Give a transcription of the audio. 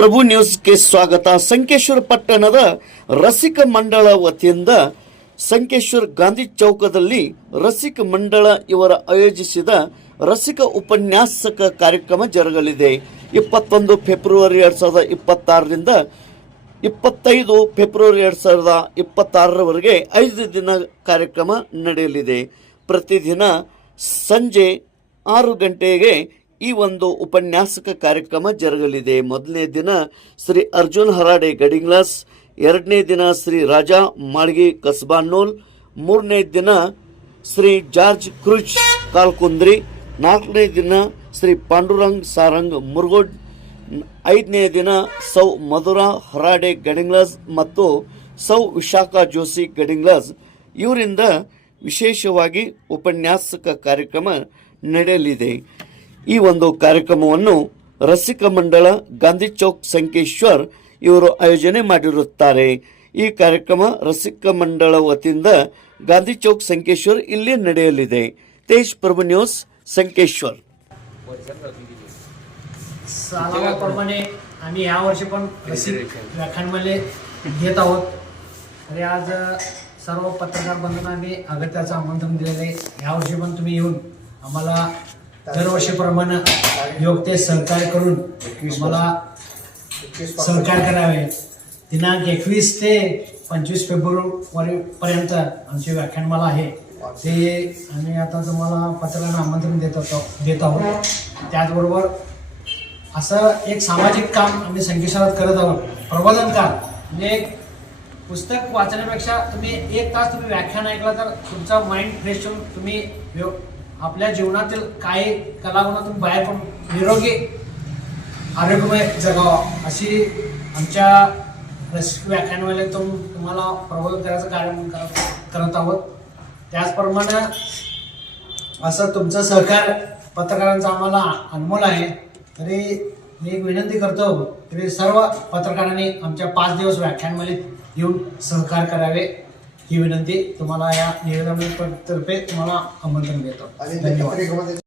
ಪ್ರಭು ನ್ಯೂಸ್ಗೆ ಸ್ವಾಗತ. ಸಂಕೇಶ್ವರ ಪಟ್ಟಣದ ರಸಿಕ ಮಂಡಳ ವತಿಯಿಂದ ಸಂಕೇಶ್ವರ ಗಾಂಧಿ ಚೌಕದಲ್ಲಿ ರಸಿಕ ಮಂಡಳ ಇವರ ಆಯೋಜಿಸಿದ ರಸಿಕ ಉಪನ್ಯಾಸಕ ಕಾರ್ಯಕ್ರಮ ಜರುಗಲಿದೆ. 21 ಫೆಬ್ರವರಿ 2026ರಿಂದ 25 ಫೆಬ್ರವರಿ 2026ರವರೆಗೆ 5 ದಿನ ಕಾರ್ಯಕ್ರಮ ನಡೆಯಲಿದೆ. ಪ್ರತಿದಿನ ಸಂಜೆ 6 ಗಂಟೆಗೆ ಈ ಒಂದು ಉಪನ್ಯಾಸಕ ಕಾರ್ಯಕ್ರಮ ಜರುಗಲಿದೆ. ಮೊದಲನೇ ದಿನ ಶ್ರೀ ಅರ್ಜುನ್ ಹರಾಡೆ ಗಡಿಂಗ್ಲಾಸ್, ಎರಡನೇ ದಿನ ಶ್ರೀ ರಾಜಾ ಮಾಳ್ಗಿ ಕಸ್ಬಾನ್ನೋಲ್, ಮೂರನೇ ದಿನ ಶ್ರೀ ಜಾರ್ಜ್ ಕ್ರೂಚ್ ಕಾಲ್ಕುಂದ್ರಿ, ನಾಲ್ಕನೇ ದಿನ ಶ್ರೀ ಪಾಂಡುರಂಗ್ ಸಾರಂಗ್ ಮುರ್ಗೋಡ್, ಐದನೇ ದಿನ ಸೌ ಮಧುರಾ ಹರಾಡೆ ಗಡಿಂಗ್ಲಾಸ್ ಮತ್ತು ಸೌ ವಿಶಾಖಾ ಜೋಶಿ ಗಡಿಂಗ್ಲಾಸ್ ಇವರಿಂದ ವಿಶೇಷವಾಗಿ ಉಪನ್ಯಾಸಕ ಕಾರ್ಯಕ್ರಮ ನಡೆಯಲಿದೆ. ಈ ಒಂದು ಕಾರ್ಯಕ್ರಮವನ್ನು ರಸಿಕ ಮಂಡಳ ಗಾಂಧಿ ಚೌಕ್ ಸಂಕೇಶ್ವರ್ ಇವರು ಆಯೋಜನೆ ಮಾಡಿರುತ್ತಾರೆ. ಈ ಕಾರ್ಯಕ್ರಮ ರಸಿಕ ಮಂಡಳ वतीಯಿಂದ गांधी चौक संकेश्वर ಇಲ್ಲಿ ನಡೆಯಲಿದೆ. तेज प्रभू न्यूज संकेश्वर. सालाप्रमाणे आम्ही या वर्षी पण रसिक व्याख्यानमाले घेत आहोत. आणि आज सर्व पत्रकार बंधूंना आम्ही अगत्याचं आमंत्रण दिलेलं आहे. यावर्षी पण तुम्ही येऊन आम्हाला दरवर्षीप्रमाणे योग्य सहकार्य करून आम्हाला सहकार्य करावे. दिनांक 21 ते 25 फेब्रुवारी पर्यंत आमचे व्याख्यानमाला आहे. ते आम्ही आता तुम्हाला पत्रकारांना आमंत्रण देत आहोत. त्याचबरोबर असं एक सामाजिक काम आम्ही संकेश्वरात करत आहोत. प्रबोधन काम म्हणजे एक पुस्तक वाचण्यापेक्षा तुम्ही 1 तास तुम्ही व्याख्यान ऐकला तर तुमचा माइंड फ्रेश होऊन तुम्ही आपल्या जीवनातील काही कलागुणातून बाहेर पडून निरोगी आरोग्यमय जगावा अशी आमच्या रसिक व्याख्यानवाले तुम्हाला प्रबोधन करायचं कार्य करत आहोत. त्याचप्रमाणे असं तुमचं सहकार पत्रकारांचा आम्हाला अनमोल आहे. तरी मी एक विनंती करतो तरी सर्व पत्रकारांनी आमच्या 5 दिवस व्याख्यानमालेत येऊन सहकार्य करावे ही विनंती तुम्हाला या निवेदनातर्फे तुम्हाला आमंत्रण देतो. धन्यवाद.